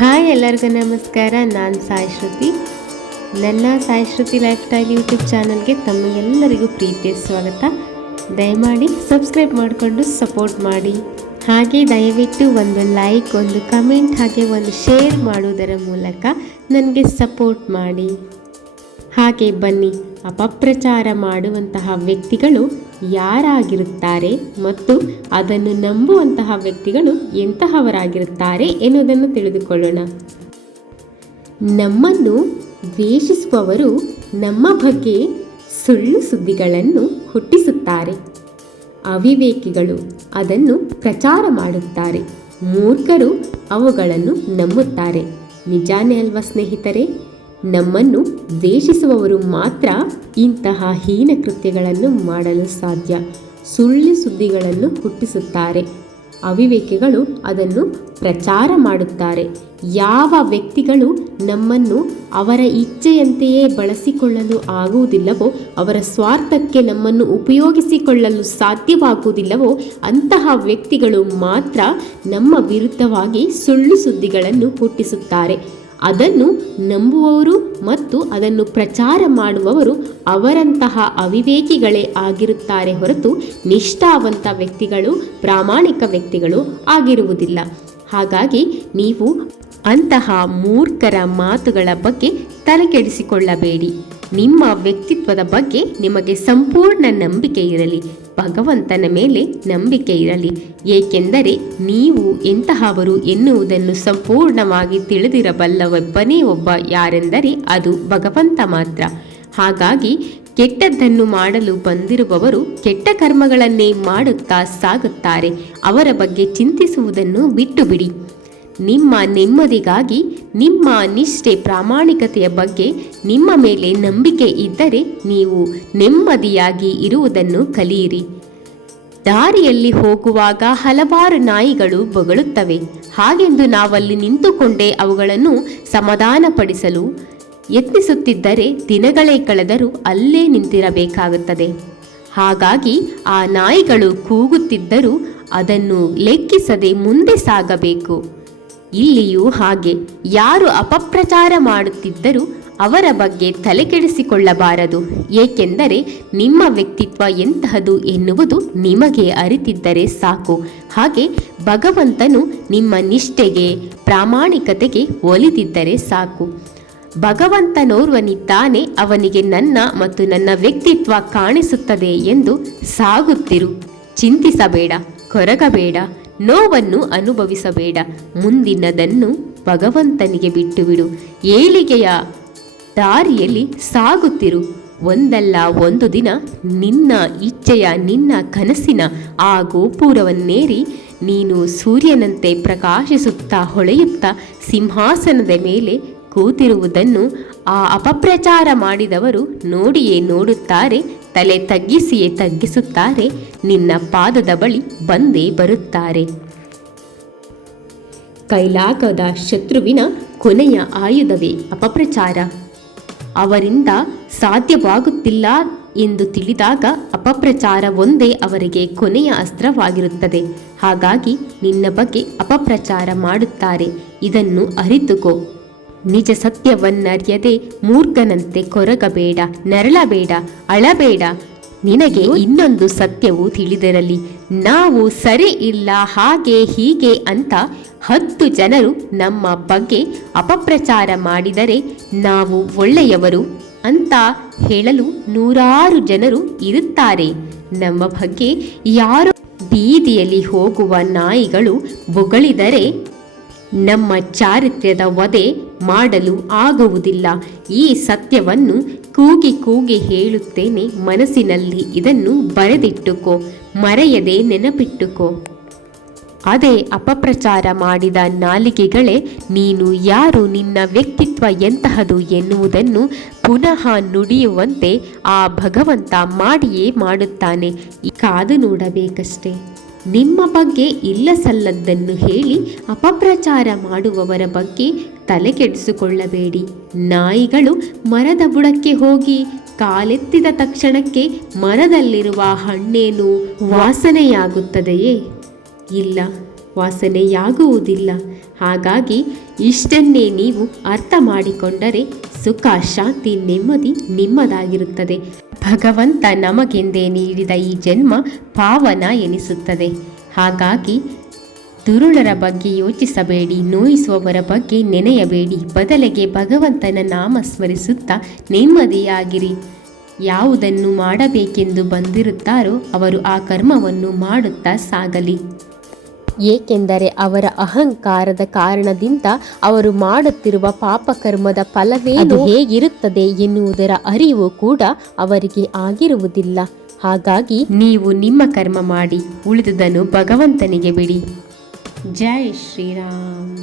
Hi, ಎಲ್ಲರಿಗೂ ನಮಸ್ಕಾರ. ನಾನು ಸಾಯಿ ಶ್ರುತಿ. ನನ್ನ ಸಾಯಿ ಶ್ರುತಿ ಲೈಫ್ ಸ್ಟೈಲ್ ಯೂಟ್ಯೂಬ್ ಚಾನಲ್ಗೆ ತಮಗೆಲ್ಲರಿಗೂ ಪ್ರೀತಿಯ ಸ್ವಾಗತ. ದಯಮಾಡಿ ಸಬ್ಸ್ಕ್ರೈಬ್ ಮಾಡಿಕೊಂಡು ಸಪೋರ್ಟ್ ಮಾಡಿ. ಹಾಗೆ ದಯವಿಟ್ಟು ಒಂದು ಲೈಕ್, ಒಂದು ಕಮೆಂಟ್, ಹಾಗೆ ಒಂದು ಶೇರ್ ಮಾಡುವುದರ ಮೂಲಕ ನನಗೆ ಸಪೋರ್ಟ್ ಮಾಡಿ. ಹಾಗೆ ಬನ್ನಿ, ಅಪಪ್ರಚಾರ ಮಾಡುವಂತಹ ವ್ಯಕ್ತಿಗಳು ಯಾರಾಗಿರುತ್ತಾರೆ ಮತ್ತು ಅದನ್ನು ನಂಬುವಂತಹ ವ್ಯಕ್ತಿಗಳು ಎಂತಹವರಾಗಿರುತ್ತಾರೆ ಎನ್ನುವುದನ್ನು ತಿಳಿದುಕೊಳ್ಳೋಣ. ನಮ್ಮನ್ನು ದ್ವೇಷಿಸುವವರು ನಮ್ಮ ಬಗ್ಗೆ ಸುಳ್ಳು ಸುದ್ದಿಗಳನ್ನು ಹುಟ್ಟಿಸುತ್ತಾರೆ. ಅವಿವೇಕಿಗಳು ಅದನ್ನು ಪ್ರಚಾರ ಮಾಡುತ್ತಾರೆ. ಮೂರ್ಖರು ಅವುಗಳನ್ನು ನಂಬುತ್ತಾರೆ. ನಿಜಾನೇ ಅಲ್ವಾ ಸ್ನೇಹಿತರೆ? ನಮ್ಮನ್ನು ದ್ವೇಷಿಸುವವರು ಮಾತ್ರ ಇಂತಹ ಹೀನ ಕೃತ್ಯಗಳನ್ನು ಮಾಡಲು ಸಾಧ್ಯ. ಸುಳ್ಳು ಸುದ್ದಿಗಳನ್ನು ಹುಟ್ಟಿಸುತ್ತಾರೆ. ಅವಿವೇಕಿಗಳು ಅದನ್ನು ಪ್ರಚಾರ ಮಾಡುತ್ತಾರೆ. ಯಾವ ವ್ಯಕ್ತಿಗಳು ನಮ್ಮನ್ನು ಅವರ ಇಚ್ಛೆಯಂತೆಯೇ ಬಳಸಿಕೊಳ್ಳಲು ಆಗುವುದಿಲ್ಲವೋ, ಅವರ ಸ್ವಾರ್ಥಕ್ಕೆ ನಮ್ಮನ್ನು ಉಪಯೋಗಿಸಿಕೊಳ್ಳಲು ಸಾಧ್ಯವಾಗುವುದಿಲ್ಲವೋ ಅಂತಹ ವ್ಯಕ್ತಿಗಳು ಮಾತ್ರ ನಮ್ಮ ವಿರುದ್ಧವಾಗಿ ಸುಳ್ಳು ಸುದ್ದಿಗಳನ್ನು ಹುಟ್ಟಿಸುತ್ತಾರೆ. ಅದನ್ನು ನಂಬುವವರು ಮತ್ತು ಅದನ್ನು ಪ್ರಚಾರ ಮಾಡುವವರು ಅವರಂತಹ ಅವಿವೇಕಿಗಳೇ ಆಗಿರುತ್ತಾರೆ ಹೊರತು ನಿಷ್ಠಾವಂತ ವ್ಯಕ್ತಿಗಳು, ಪ್ರಾಮಾಣಿಕ ವ್ಯಕ್ತಿಗಳು ಆಗಿರುವುದಿಲ್ಲ. ಹಾಗಾಗಿ ನೀವು ಅಂತಹ ಮೂರ್ಖರ ಮಾತುಗಳ ಬಗ್ಗೆ ತಲೆಕೆಡಿಸಿಕೊಳ್ಳಬೇಡಿ. ನಿಮ್ಮ ವ್ಯಕ್ತಿತ್ವದ ಬಗ್ಗೆ ನಿಮಗೆ ಸಂಪೂರ್ಣ ನಂಬಿಕೆ ಇರಲಿ. ಭಗವಂತನ ಮೇಲೆ ನಂಬಿಕೆ ಇರಲಿ. ಏಕೆಂದರೆ ನೀವು ಎಂತಹವರು ಎನ್ನುವುದನ್ನು ಸಂಪೂರ್ಣವಾಗಿ ತಿಳಿದಿರಬಲ್ಲವೊಬ್ಬನೇ ಒಬ್ಬ ಯಾರೆಂದರೆ ಅದು ಭಗವಂತ ಮಾತ್ರ. ಹಾಗಾಗಿ ಕೆಟ್ಟದ್ದನ್ನು ಮಾಡಲು ಬಂದಿರುವವರು ಕೆಟ್ಟ ಕರ್ಮಗಳನ್ನೇ ಮಾಡುತ್ತಾ ಸಾಗುತ್ತಾರೆ. ಅವರ ಬಗ್ಗೆ ಚಿಂತಿಸುವುದನ್ನು ಬಿಟ್ಟು ಬಿಡಿ. ನಿಮ್ಮ ನೆಮ್ಮದಿಗಾಗಿ, ನಿಮ್ಮ ನಿಷ್ಠೆ, ಪ್ರಾಮಾಣಿಕತೆಯ ಬಗ್ಗೆ ನಿಮ್ಮ ಮೇಲೆ ನಂಬಿಕೆ ಇದ್ದರೆ ನೀವು ನೆಮ್ಮದಿಯಾಗಿ ಇರುವುದನ್ನು ಕಲಿಯಿರಿ. ದಾರಿಯಲ್ಲಿ ಹೋಗುವಾಗ ಹಲವಾರು ನಾಯಿಗಳು ಬೊಗಳುತ್ತವೆ. ಹಾಗೆಂದು ನಾವಲ್ಲಿ ನಿಂತುಕೊಂಡೇ ಅವುಗಳನ್ನು ಸಮಾಧಾನಪಡಿಸಲು ಯತ್ನಿಸುತ್ತಿದ್ದರೆ ದಿನಗಳೇ ಕಳೆದರೂ ಅಲ್ಲೇ ನಿಂತಿರಬೇಕಾಗುತ್ತದೆ. ಹಾಗಾಗಿ ಆ ನಾಯಿಗಳು ಕೂಗುತ್ತಿದ್ದರೂ ಅದನ್ನು ಲೆಕ್ಕಿಸದೆ ಮುಂದೆ ಸಾಗಬೇಕು. ಇಲ್ಲಿಯೂ ಹಾಗೆ, ಯಾರು ಅಪಪ್ರಚಾರ ಮಾಡುತ್ತಿದ್ದರೂ ಅವರ ಬಗ್ಗೆ ತಲೆಕೆಡಿಸಿಕೊಳ್ಳಬಾರದು. ಏಕೆಂದರೆ ನಿಮ್ಮ ವ್ಯಕ್ತಿತ್ವ ಎಂತಹದು ಎನ್ನುವುದು ನಿಮಗೆ ಅರಿತಿದ್ದರೆ ಸಾಕು. ಹಾಗೆ ಭಗವಂತನು ನಿಮ್ಮ ನಿಷ್ಠೆಗೆ, ಪ್ರಾಮಾಣಿಕತೆಗೆ ಒಲಿದಿದ್ದರೆ ಸಾಕು. ಭಗವಂತನೋರ್ವನಿದ್ದಾನೆ, ಅವನಿಗೆ ನನ್ನ ಮತ್ತು ನನ್ನ ವ್ಯಕ್ತಿತ್ವ ಕಾಣಿಸುತ್ತದೆ ಎಂದು ಸಾಗುತ್ತಿರು. ಚಿಂತಿಸಬೇಡ, ಕೊರಗಬೇಡ, ನೋವನ್ನು ಅನುಭವಿಸಬೇಡ. ಮುಂದಿನದನ್ನು ಭಗವಂತನಿಗೆ ಬಿಟ್ಟುಬಿಡು. ಏಳಿಗೆಯ ದಾರಿಯಲ್ಲಿ ಸಾಗುತ್ತಿರು. ಒಂದಲ್ಲ ಒಂದು ದಿನ ನಿನ್ನ ಇಚ್ಛೆಯ, ನಿನ್ನ ಕನಸಿನ ಆ ಗೋಪುರವನ್ನೇರಿ ನೀನು ಸೂರ್ಯನಂತೆ ಪ್ರಕಾಶಿಸುತ್ತಾ ಹೊಳೆಯುತ್ತಾ ಸಿಂಹಾಸನದ ಮೇಲೆ ಕೂತಿರುವುದನ್ನು ಆ ಅಪಪ್ರಚಾರ ಮಾಡಿದವರು ನೋಡಿಯೇ ನೋಡುತ್ತಾರೆ, ತಲೆ ತಗ್ಗಿಸಿಯೇ ತಗ್ಗಿಸುತ್ತಾರೆ, ನಿನ್ನ ಪಾದದ ಬಳಿ ಬಂದೇ ಬರುತ್ತಾರೆ. ಕೈಲಾಗದ ಶತ್ರುವಿನ ಕೊನೆಯ ಆಯುಧವೇ ಅಪಪ್ರಚಾರ. ಅವರಿಂದ ಸಾಧ್ಯವಾಗುತ್ತಿಲ್ಲ ಎಂದು ತಿಳಿದಾಗ ಅಪಪ್ರಚಾರ ಒಂದೇ ಅವರಿಗೆ ಕೊನೆಯ ಅಸ್ತ್ರವಾಗಿರುತ್ತದೆ. ಹಾಗಾಗಿ ನಿನ್ನ ಬಗ್ಗೆ ಅಪಪ್ರಚಾರ ಮಾಡುತ್ತಾರೆ. ಇದನ್ನು ಅರಿತುಕೋ. ನಿಜ ಸತ್ಯವನ್ನರಿಯದೆ ಮೂರ್ಖನಂತೆ ಕೊರಗಬೇಡ, ನರಳಬೇಡ, ಅಳಬೇಡ. ನಿನಗೆ ಇನ್ನೊಂದು ಸತ್ಯವು ತಿಳಿದಿರಲಿ. ನಾವು ಸರಿ ಇಲ್ಲ, ಹಾಗೆ ಹೀಗೆ ಅಂತ 10 ಜನರು ನಮ್ಮ ಬಗ್ಗೆ ಅಪಪ್ರಚಾರ ಮಾಡಿದರೆ ನಾವು ಒಳ್ಳೆಯವರು ಅಂತ ಹೇಳಲು 100 ಜನರು ಇರುತ್ತಾರೆ. ನಮ್ಮ ಬಗ್ಗೆ ಯಾರು ಬೀದಿಯಲ್ಲಿ ಹೋಗುವ ನಾಯಿಗಳು ಬೊಗಳಿದರೆ ನಮ್ಮ ಚಾರಿತ್ರ್ಯದ ವಧೆ ಮಾಡಲು ಆಗುವುದಿಲ್ಲ. ಈ ಸತ್ಯವನ್ನು ಕೂಗಿ ಕೂಗಿ ಹೇಳುತ್ತೇನೆ. ಮನಸ್ಸಿನಲ್ಲಿ ಇದನ್ನು ಬರೆದಿಟ್ಟುಕೋ, ಮರೆಯದೆ ನೆನಪಿಟ್ಟುಕೋ. ಅದೇ ಅಪಪ್ರಚಾರ ಮಾಡಿದ ನಾಲಿಗೆಗಳೇ ನೀನು ಯಾರು, ನಿನ್ನ ವ್ಯಕ್ತಿತ್ವ ಎಂತಹದು ಎನ್ನುವುದನ್ನು ಪುನಃ ನುಡಿಯುವಂತೆ ಆ ಭಗವಂತ ಮಾಡಿಯೇ ಮಾಡುತ್ತಾನೆ. ಕಾದು ನೋಡಬೇಕಷ್ಟೇ. ನಿಮ್ಮ ಬಗ್ಗೆ ಇಲ್ಲ ಸಲ್ಲದ್ದನ್ನು ಹೇಳಿ ಅಪಪ್ರಚಾರ ಮಾಡುವವರ ಬಗ್ಗೆ ತಲೆಕೆಡಿಸಿಕೊಳ್ಳಬೇಡಿ. ನಾಯಿಗಳು ಮರದ ಬುಡಕ್ಕೆ ಹೋಗಿ ಕಾಲೆತ್ತಿದ ತಕ್ಷಣಕ್ಕೆ ಮರದಲ್ಲಿರುವ ಹಣ್ಣೇನು ವಾಸನೆಯಾಗುತ್ತದೆಯೇ? ಇಲ್ಲ, ವಾಸನೆಯಾಗುವುದಿಲ್ಲ. ಹಾಗಾಗಿ ಇಷ್ಟನ್ನೇ ನೀವು ಅರ್ಥ ಮಾಡಿಕೊಂಡರೆ ಸುಖ, ಶಾಂತಿ, ನೆಮ್ಮದಿ ನಿಮ್ಮದಾಗಿರುತ್ತದೆ. ಭಗವಂತ ನಮಗೆಂದೇ ನೀಡಿದ ಈ ಜನ್ಮ ಪಾವನ ಎನಿಸುತ್ತದೆ. ಹಾಗಾಗಿ ದುರುಳರ ಬಗ್ಗೆ ಯೋಚಿಸಬೇಡಿ, ನೋಯಿಸುವವರ ಬಗ್ಗೆ ನೆನೆಯಬೇಡಿ. ಬದಲಿಗೆ ಭಗವಂತನ ನಾಮ ಸ್ಮರಿಸುತ್ತಾ ನೆಮ್ಮದಿಯಾಗಿರಿ. ಯಾವುದನ್ನು ಮಾಡಬೇಕೆಂದು ಬಂದಿರುತ್ತಾರೋ ಅವರು ಆ ಕರ್ಮವನ್ನು ಮಾಡುತ್ತಾ ಸಾಗಲಿ. ಏಕೆಂದರೆ ಅವರ ಅಹಂಕಾರದ ಕಾರಣದಿಂದ ಅವರು ಮಾಡುತ್ತಿರುವ ಪಾಪಕರ್ಮದ ಫಲವೇನು, ಹೇಗಿರುತ್ತದೆ ಎನ್ನುವುದರ ಅರಿವು ಕೂಡ ಅವರಿಗೆ ಆಗಿರುವುದಿಲ್ಲ. ಹಾಗಾಗಿ ನೀವು ನಿಮ್ಮ ಕರ್ಮ ಮಾಡಿ, ಉಳಿದುದನ್ನು ಭಗವಂತನಿಗೆ ಬಿಡಿ. ಜೈ ಶ್ರೀರಾಮ್.